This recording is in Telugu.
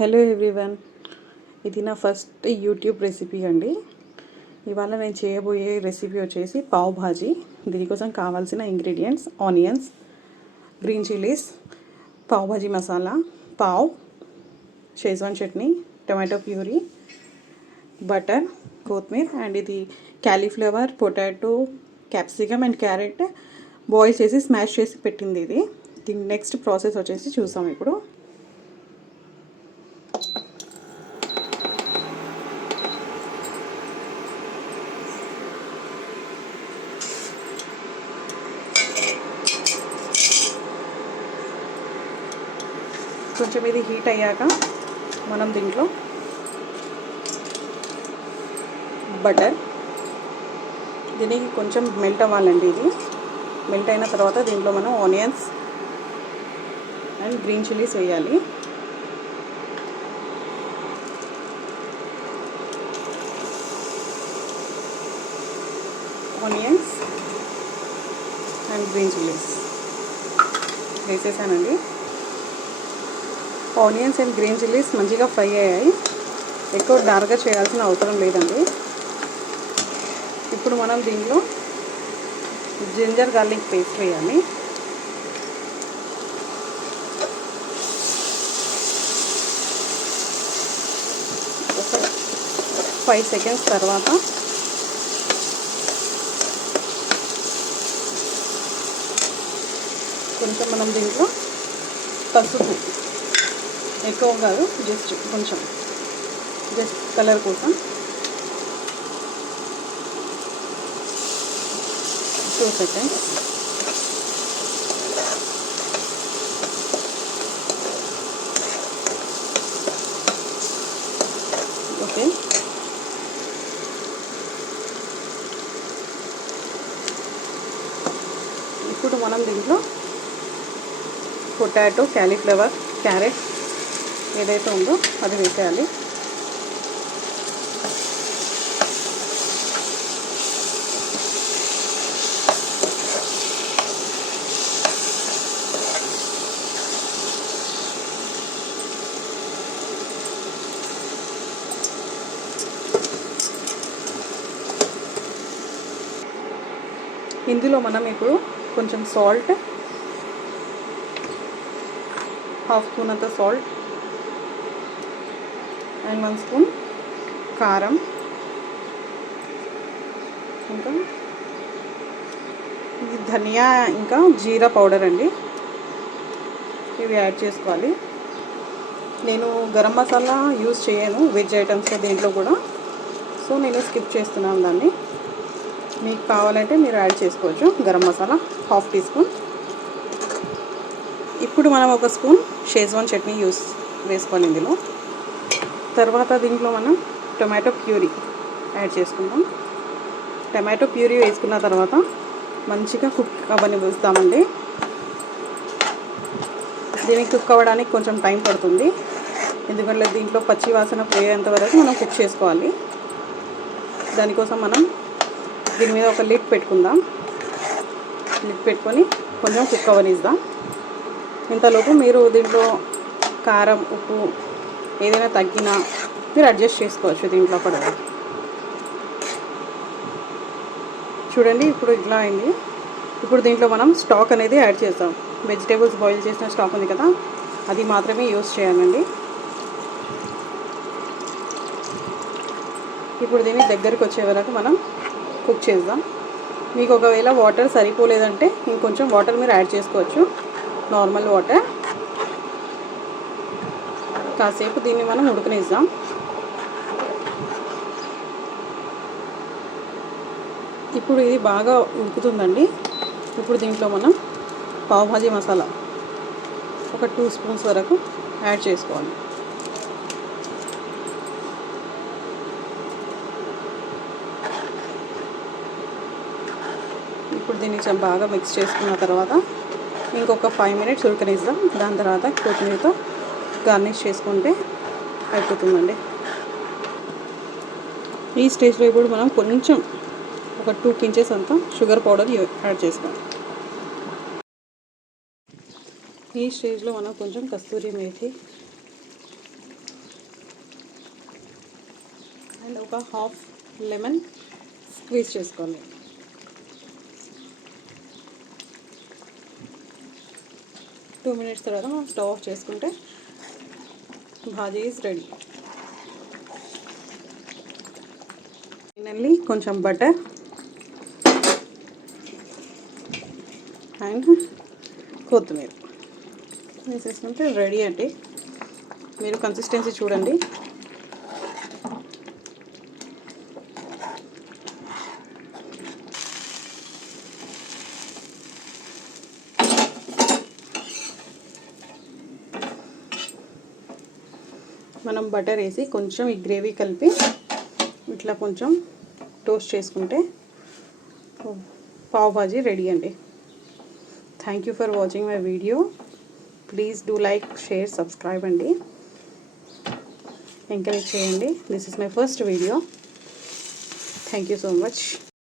హలో ఎవ్రీవన్, ఇది నా ఫస్ట్ యూట్యూబ్ రెసిపీ అండి. ఇవాళ నేను చేయబోయే రెసిపీ వచ్చేసి పావ్ భాజీ. దీనికోసం కావాల్సిన ingredients: onions, green chillies, pav bhaji masala, pav, Schezwan chutney, tomato puree, butter, కొత్తిమీర, అండ్ ఇది cauliflower, potato, capsicum and carrot boil చేసి స్మాష్ చేసి పెట్టింది. ఇది దీని నెక్స్ట్ ప్రాసెస్ వచ్చేసి చూసాం. ఇప్పుడు కొంచెం ఇది హీట్ అయ్యాక మనం దీంట్లో బటర్, దీనికి కొంచెం మెల్ట్ అవ్వాలండి. ఇది మెల్ట్ అయిన తర్వాత దీంట్లో మనం ఆనియన్స్ అండ్ గ్రీన్ చిల్లీస్ వేయాలి. ఆనియన్స్ అండ్ గ్రీన్ చిల్లీస్ వేసేసానండి. ఆనియన్స్ అండ్ గ్రీన్ చిల్లీస్ మంచిగా ఫ్రై అయ్యాయి. ఎక్కువ డార్క్గా చేయాల్సిన అవసరం లేదండి. ఇప్పుడు మనం దీంట్లో జింజర్ గార్లిక్ పేస్ట్ వేయాలి. ఒక 5 సెకండ్స్ తర్వాత కొంచెం మనం దీంట్లో పసుపు, ఎక్కువ కాదు, జస్ట్ కొంచెం, జస్ట్ కలర్ కోసం 2 సెకండ్స్. ఓకే, ఇప్పుడు మనం దీంట్లో పొటాటో, క్యాలీఫ్లవర్, క్యారెట్ ఏదైతే ఉందో అది వేసేయాలి. ఇందులో మనం ఇప్పుడు కొంచెం సాల్ట్, హాఫ్ స్పూన్ అంత సాల్ట్ అండ్ 1 స్పూన్ కారం, ఇంకా ఇది ధనియా ఇంకా జీరా పౌడర్ అండి, ఇవి యాడ్ చేసుకోవాలి. నేను గరం మసాలా యూజ్ చేయను వెజ్ ఐటమ్స్లో దేంట్లో కూడా, సో నేను స్కిప్ చేస్తున్నాను దాన్ని. మీకు కావాలంటే మీరు యాడ్ చేసుకోవచ్చు. Garam masala half teaspoon. ఇప్పుడు మనం 1 స్పూన్ షేజ్వాన్ చట్నీ వేసుకోవాలి ఇందులో. తర్వాత దీంట్లో మనం టొమాటో ప్యూరీ యాడ్ చేసుకుందాం. టొమాటో ప్యూరీ వేసుకున్న తర్వాత మంచిగా కుక్ అవ్వనిస్తామండి. దీనికి కుక్ అవ్వడానికి కొంచెం టైం పడుతుంది, ఎందుకంటే దీంట్లో పచ్చి వాసన పోయేంత వరకు మనం కుక్ చేసుకోవాలి. దానికోసం మనం దీని మీద ఒక లిడ్ పెట్టుకుందాం. లిడ్ పెట్టుకొని కొంచెం కుక్ అవ్వనిద్దాం. ఇంతలోపు మీరు దీంట్లో కారం, ఉప్పు ఏదైనా తగ్గినా మీరు అడ్జస్ట్ చేసుకోవచ్చు దీంట్లో కూడా. చూడండి, ఇప్పుడు ఇట్లా అయింది. ఇప్పుడు దీంట్లో మనం స్టాక్ అనేది యాడ్ చేస్తాం. వెజిటేబుల్స్ బాయిల్ చేసిన స్టాక్ ఉంది కదా, అది మాత్రమే యూస్ చేయాలండి. ఇప్పుడు దీన్ని దగ్గరికి వచ్చే వరకు మనం కుక్ చేద్దాం. మీకు ఒకవేళ వాటర్ సరిపోలేదంటే ఇంకొంచెం వాటర్ మీరు యాడ్ చేసుకోవచ్చు, నార్మల్ వాటర్. కాసేపు దీన్ని మనం ఉడకనిద్దాం. ఇప్పుడు ఇది బాగా ఉడుకుతుందండి. ఇప్పుడు దీంట్లో మనం పావ్ భాజీ మసాలా ఒక 2 స్పూన్స్ వరకు యాడ్ చేసుకోవాలి. ఇప్పుడు దీన్ని బాగా మిక్స్ చేసుకున్న తర్వాత ఇంకొక 5 మినిట్స్ ఉడకనిద్దాం. దాని తర్వాత కొత్తిమీరతో గార్నిష్ చేసుకుంటే అయిపోతుందండి. ఈ స్టేజ్లో ఇప్పుడు మనం కొంచెం ఒక 2 pinches అంతా షుగర్ పౌడర్ యాడ్ చేసుకోవాలి. ఈ స్టేజ్లో మనం కొంచెం కస్తూరి మేతి ఒక హాఫ్ లెమన్ స్క్వీజ్ చేసుకోవాలి. టూ మినిట్స్ తర్వాత మనం స్టవ్ ఆఫ్ చేసుకుంటే భాజీ ఈజ్ రెడీ. ఫైనల్లీ కొంచెం బటర్ అండ్ కొత్తిమీర వేసేసుకుంటే రెడీ అండి. మీరు కన్సిస్టెన్సీ చూడండి. మనం బటర్ వేసి కొంచెం ఈ గ్రేవీ కలిపి ఇట్లా కొంచెం టోస్ట్ చేసుకుంటే పావ్ భాజీ రెడీ అండి. Thank you for watching my video. Please do like, share, subscribe అండి. ఎంకరేజ్ చేయండి. This is my first video. Thank you so much.